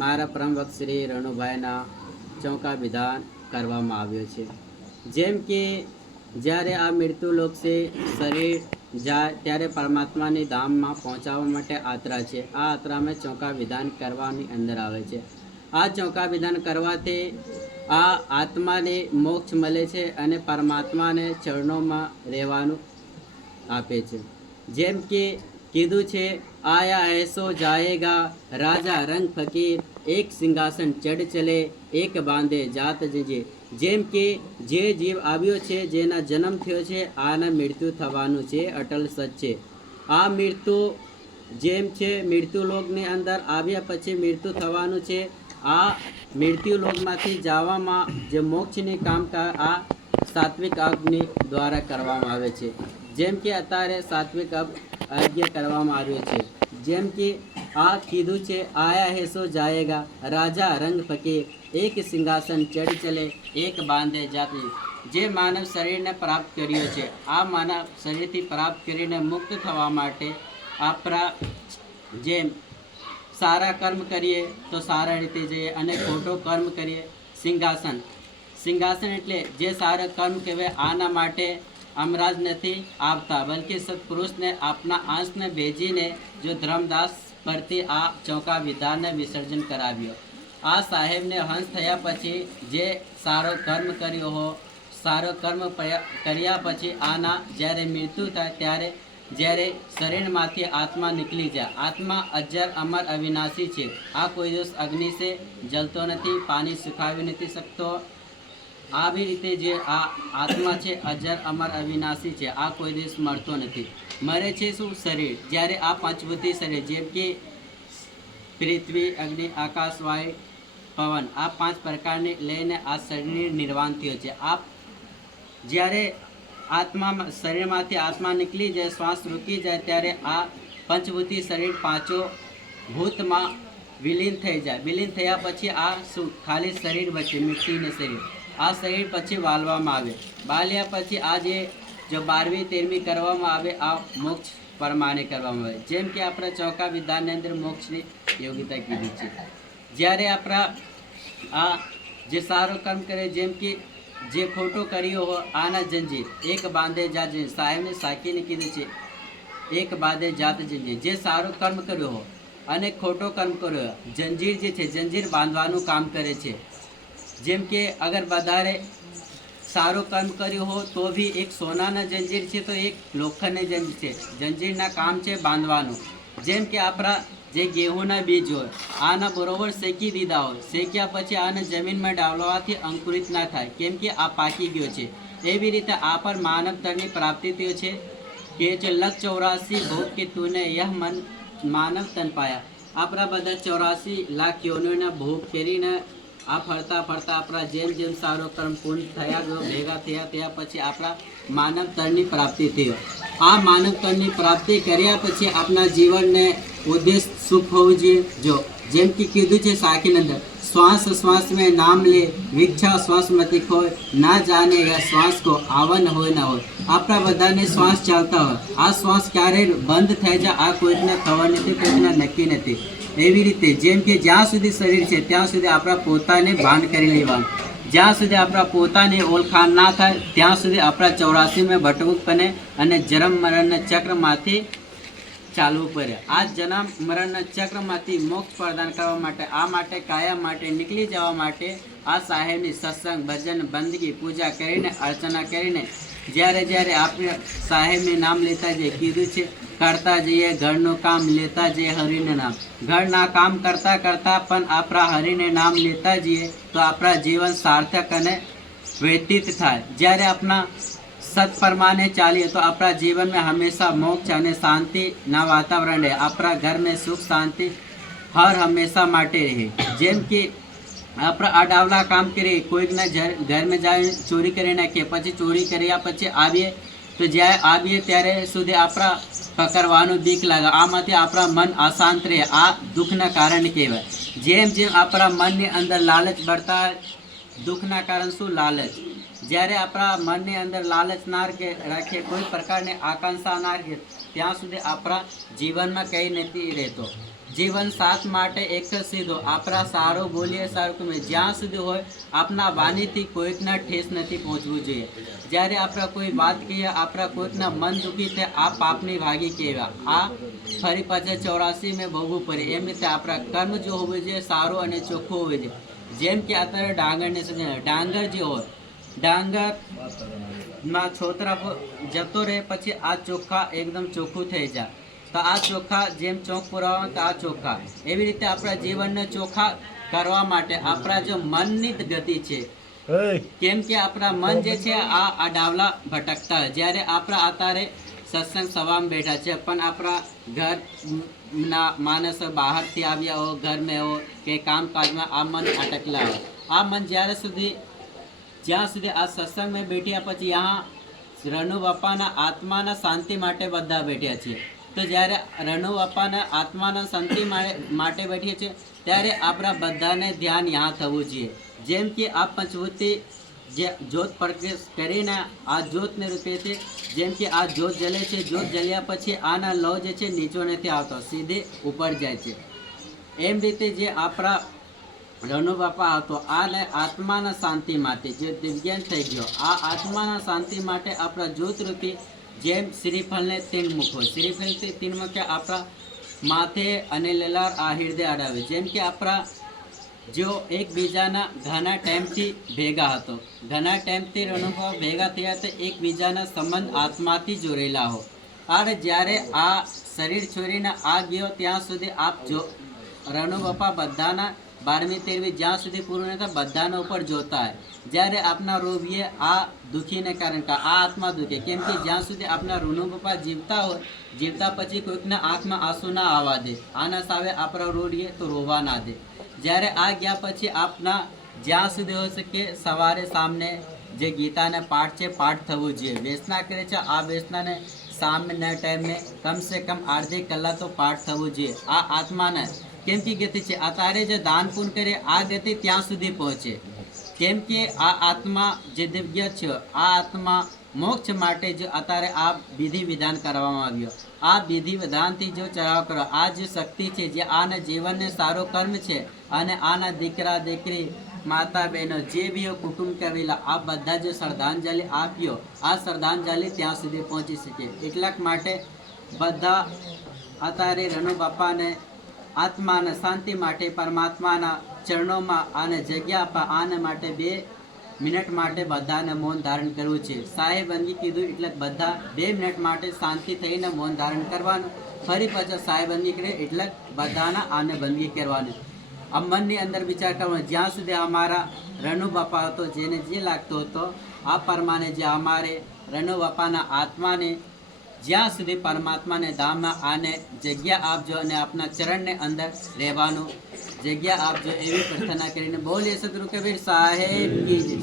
મારા પરમ વક્ત શ્રી રણુભાઈના ચોંકા વિધાન કરવામાં આવ્યો છે। જેમ કે જ્યારે આ મૃત્યુ લોક છે શરીર જાય ત્યારે પરમાત્માની ધામમાં પહોંચવા માટે યાત્રા છે। આ યાત્રામાં ચોંકા વિધાન કરવાની અંદર આવે છે। આ ચોંકા વિધાન કરવાથી આ આત્માને મોક્ષ મળે છે અને પરમાત્માને ચરણોમાં રહેવાનું આપે છે। જેમ કે कीधु छे आया ऐसो जाएगा राजा रंग फकीर एक सिंहासन चढ़ चले एक बांधे जात जजे। जेम के जे जीव આવ્યો છે જેના જન્મ થયો છે આના મૃત્યુ થવાનું છે અટલ સચ છે। આ મૃત્યુ જેમ છે મૃત્યુ લોકની અંદર આવ્યા પછી મૃત્યુ થવાનું છે। આ મૃત્યુ લોકમાંથી જવામાં જે મોક્ષની કામ આ સાત્વિક અગ્નિ દ્વારા કરવામાં આવે છે। જેમ કે અત્યારે સાત્વિક આજ્ઞા કરવામાં આવ્યો છે। જેમ કે આ કીધું છે આયા હે સો જાયેગા રાજા રંગ ફકીર એક સિંહાસન ચઢ ચલે એક બાંધે જાતિ। જે માનવ શરીરને પ્રાપ્ત કર્યો છે આ માનવ શરીરથી પ્રાપ્ત કરીને મુક્ત થવા માટે આપણા જેમ સારા કર્મ કરીએ તો સારા રીતે જઈએ અને ખોટો કર્મ કરીએ સિંહાસન એટલે જે સારા કર્મ કહેવાય આના માટે અમરાજ નથી આવતા બल्कि સત્પુરુષને આપના આંશને ભેજીને જો ધર્મદાસ પરથી આ ચોંકા વિધાનને વિસર્જન કરાવ્યો। આ સાહેબને હંસ થયા પછી જે સારો કર્મ કર્યો હો સારો કર્મ કર્યા પછી આના જ્યારે મૃત્યુ થાય ત્યારે જ્યારે શરીરમાંથી આત્મા નીકળી જાય આત્મા અજર અમર અવિનાશી છે। આ કોઈ દિવસ અગ્નિ से જલતો નથી પાણી સુખાવી નથી શકતો। આવી રીતે જે આ આત્મા છે અજર અમર અવિનાશી છે આ કોઈ દિવસ મરતો નથી। મરે છે શું શરીર જ્યારે આ પંચભૂતિ શરીર જેમ કે પૃથ્વી અગ્નિ આકાશ વાયુ પવન આ પાંચ પ્રકારને લઈને આ શરીર નિર્વાણ થયો છે। આ જ્યારે આત્મા શરીરમાંથી આત્મા નીકળી જાય શ્વાસ રૂકી જાય ત્યારે આ પંચભૂતિ શરીર પાંચો ભૂતમાં વિલીન થઈ જાય। વિલીન થયા પછી આ શું ખાલી શરીર બચે મિટ્ટીને શરીર આ શરીર પછી વાળવામાં આવે। બાળ્યા પછી આ જે જો 12મી 13મી કરવામાં આવે આ મોક્ષ પરમાને કરવામાં આવે। જેમ કે આપણા ચોકા વિધાનની અંદર મોક્ષની યોગ્યતા કીધી છે। જ્યારે આપણા આ જે સારો કર્મ કરે જેમ કે જે ખોટો કર્યો હો આના જંજીર એક બાંધે જાત જંજીર સાહેબને સાકીને કીધું છે એક બાંધે જાત જંજીર। જે સારો કર્મ કર્યો હો અને ખોટો કર્મ કર્યો જંજીર જે છે જંજીર બાંધવાનું કામ કરે છે। જેમ કે અગર વધારે સારું કર્મ કર્યું હો તો भी એક સોનાના જંજીર છે તો એક લોખંડની જંજીર છે। જંજીરના કામ છે બાંધવાનું। જેમ કે આપણા જે ગેહુંના બીજ હોય આના બરોબર શેકી દીધા હોય શેક્યા પછી આને જમીનમાં ડાળવાથી અંકુરિત ના થાય કેમ કે આ પાકી ગયો છે। એવી રીતે આ પર માનવ તનની પ્રાપ્તિ થયો છે કે જે લખ 84 ભોગ કે તુને યહ મન માનવ તન પાયા। આપણા બધા 84 લાખ યોનિઓના ભોગ કરીને આ ફરતા ફરતા આપણા જેમ જેમ સારો કર્મ પૂર્ણ થયા ગયો ભેગા થયા ત્યાં પછી આપણા માનવ તનની પ્રાપ્તિ થયો। આ માનવ તનની પ્રાપ્તિ કર્યા પછી આપણા જીવનને ઉદ્દેશ સુખ હોવું જોઈએ। જો જેમ કે કીધું છે સાખીની અંદર શ્વાસ શ્વાસ में नाम ले विच्छा श्वास मति खोय ना जाने या श्वास को आवन હોય ના હોય। આપણા બધાને શ્વાસ ચાલતા હોય આ શ્વાસ ક્યારે બંધ થઈ જાય આ કોઈને ખબર નથી કોઈને નક્કી નથી। એવી રીતે જેમ કે જ્યાં સુધી શરીર છે ત્યાં સુધી આપણા પોતાને ભાન કરી લેવાનું। જ્યાં સુધી આપણા પોતાને ઓળખાણ ના થાય ત્યાં સુધી આપણા 84માં ભટવું પડે અને જન્મ મરણના ચક્રમાંથી ચાલવું પડે। આ જન્મ મરણના ચક્રમાંથી મોક્ષ પ્રદાન કરવા માટે આ માટે કાયમ માટે નીકળી જવા માટે આ સાહેબની સત્સંગ ભજન બંદગી પૂજા કરીને અર્ચના કરીને જ્યારે જ્યારે આપણે સાહેબનું નામ લેતા જઈએ કીધું છે કરતા જઈએ ઘરનું કામ લેતા જઈએ હરિને નામ। ઘરના કામ કરતા કરતા પણ આપણા હરિને નામ લેતા જઈએ તો આપણા જીવન સાર્થક અને વ્યતીત થાય। જ્યારે આપણા સત્પરમાને ચાલીએ તો આપણા જીવનમાં હંમેશા મોક્ષ અને શાંતિના વાતાવરણ રહે। આપણા घर में सुख शांति हर हमेशा માટે રહે। જેમ કે આપણે આ ડાવલા કામ કરીએ કોઈકના ઘરમાં જાય ચોરી કરી નાખીએ પછી ચોરી કર્યા પછી આવીએ તો જ્યારે આવીએ ત્યારે સુધી આપણા પકડવાનું બીક લાગે આમાંથી આપણા મન અશાંત રહે આ દુઃખના કારણ કહેવાય। જેમ જેમ આપણા મનની અંદર લાલચ बढ़ता દુઃખના કારણ શું લાલચ। જ્યારે આપણા મનની અંદર લાલચ ના રાખીએ કોઈ પ્રકારની આકાંક્ષા ના રાખીએ ત્યાં સુધી આપણા જીવનમાં કંઈ નથી રહેતો। જીવન સાથ માટે એક જ સીધો આપણા સારું બોલીએ સારું ગમે જ્યાં સુધી હોય આપણા વાણીથી કોઈકના ઠેસ નથી પહોંચવું જોઈએ. જ્યારે આપણે કોઈ વાત કહીએ આપણા કોઈકના મન દુખી તે આ પાપની ભાગી કહેવા આ ફરી પાછા 84 મેં ભોગવું પડે. એમ રીતે આપણા કર્મ જો હોવું જોઈએ સારું અને ચોખ્ખું હોવું જોઈએ. જેમ કે અત્યારે ડાંગરને સમજે ડાંગર જે હોય ડાંગરમાં છોતરા જતો રહે પછી આ ચોખ્ખા એકદમ ચોખ્ખું થઈ જાય. તો આ ચોખ્ખા જેમ ચોક પુરાવા તો આ ચોખ્ખા એવી રીતે આપણા જીવનને ચોખ્ખા કરવા માટે આપણા જો મનની જ ગતિ છે. કેમ કે આપણા મન જે છે આ ડાવલા ભટકતા હોય. જ્યારે આપણા અત્યારે સત્સંગ સભામાં બેઠા છે પણ આપણા ઘરના માણસ બહારથી આવ્યા હો ઘરમાં હો કે કામકાજમાં આ મન અટકલા હોય. આ મન જ્યાં સુધી આ સત્સંગમાં બેઠ્યા પછી यहाँ રણુ બાપાના આત્માના શાંતિ માટે બધા બેઠ્યા છીએ. તો જ્યારે રણુ બાપાના આત્માના શાંતિ માટે બેઠીએ છીએ ત્યારે આપણા બધાને ધ્યાન यहाँ થવું જોઈએ. જેમ કે આ પંચભૂતિ જે જ્યોત પ્રકાશ કરીને આ જ્યોતને રૂપે છે. જેમ કે આ જ્યોત જલે છે જ્યોત જલ્યા પછી આના લવ જે છે નીચો નથી આવતો સીધે ઉપર જાય છે. એમ રીતે જે આપણા રણુ બાપા હતો આને આત્માના શાંતિ માટે જે દિવ્યાન થઈ ગયો આ આત્માના શાંતિ માટે આપણા જ્યોતરૂપી જેમ શ્રીફળને 3 મુખ હોય શ્રીફળથી 3 મુખ આપણા માથે અને લલાર આ હૃદય અડાવે. જેમ કે આપણા જો એકબીજાના ઘણા ટાઈમથી ભેગા હતો ઘણા ટાઈમથી રણુભા ભેગા થયા તો એકબીજાના સંબંધ આત્માથી જોડેલા હો. અને જ્યારે આ શરીર છોડીને આ ગયો ત્યાં સુધી આપ જો રણુ બાપા બધાના 12મી 13મી જ્યાં સુધી પૂરું ન થાય બધાના ઉપર જોતા હોય. જ્યારે આપના રોગીએ આ દુઃખીને કારણ કે આ આત્મા દુઃખે કેમ કે જ્યાં સુધી આપના રણુ બાપા જીવતા હોય જીવતા પછી કોઈકના આંખમાં આંસુ ના આવવા દે આના સાવે આપણા રોડીએ તો રોવા ના દે. જ્યારે આ ગયા પછી આપના જ્યાં સુધી હોય શકે સવારે સામને જે ગીતાને પાઠ છે પાઠ થવું જોઈએ. વેચના કરે છે આ વેચનાને સામના ટાઈમે કમસે કમ અડધી કલાક તો પાઠ થવું જોઈએ. આ આત્માને કેમ કે ગતિ છે અત્યારે જે દાન પુણ્ય કરે આ ગતિ ત્યાં સુધી પહોંચે. કેમ કે આ આત્મા જે દિવ્ય છે આ આત્મા મોક્ષ માટે જો અત્યારે આ વિધિ વિધાન કરવામાં આવ્યો આ વિધિ વિધાનથી જો ચડાવ કરો આ જે શક્તિ છે જે આના જીવનને સારો કર્મ છે અને આના દીકરા દીકરી માતા બહેનો જે બી કુટુંબ કરેલા આ બધા જો શ્રદ્ધાંજલિ આપ્યો આ શ્રદ્ધાંજલિ ત્યાં સુધી પહોંચી શકે. એટલા માટે બધા અત્યારે રણુ બાપાને આત્માના શાંતિ માટે પરમાત્માના ચરણોમાં આને જગ્યા આપવા આને માટે 2 મિનિટ માટે બધાને મૌન ધારણ કરવું છે. સાહેબંદી કીધું એટલે બધા 2 મિનિટ માટે શાંતિ થઈને મૌન ધારણ કરવાનું. ફરી પાછા સાહેબંદી કરે એટલે બધાના આને બંદગી કરવાની. આ મનની અંદર વિચાર કરવાનો જ્યાં સુધી અમારા રણુ બાપા હતો જેને જે લાગતો હતો આ પ્રમાણે જે અમારે રણુ બાપાના આત્માને જ્યાં સુધી પરમાત્માને ધામમાં આને જગ્યા આપજો અને આપના ચરણને અંદર રહેવાનું જગ્યા આપજો એવી પ્રાર્થના કરીને બોલીએ સદગુરુ કબીર સાહેબ કી જય.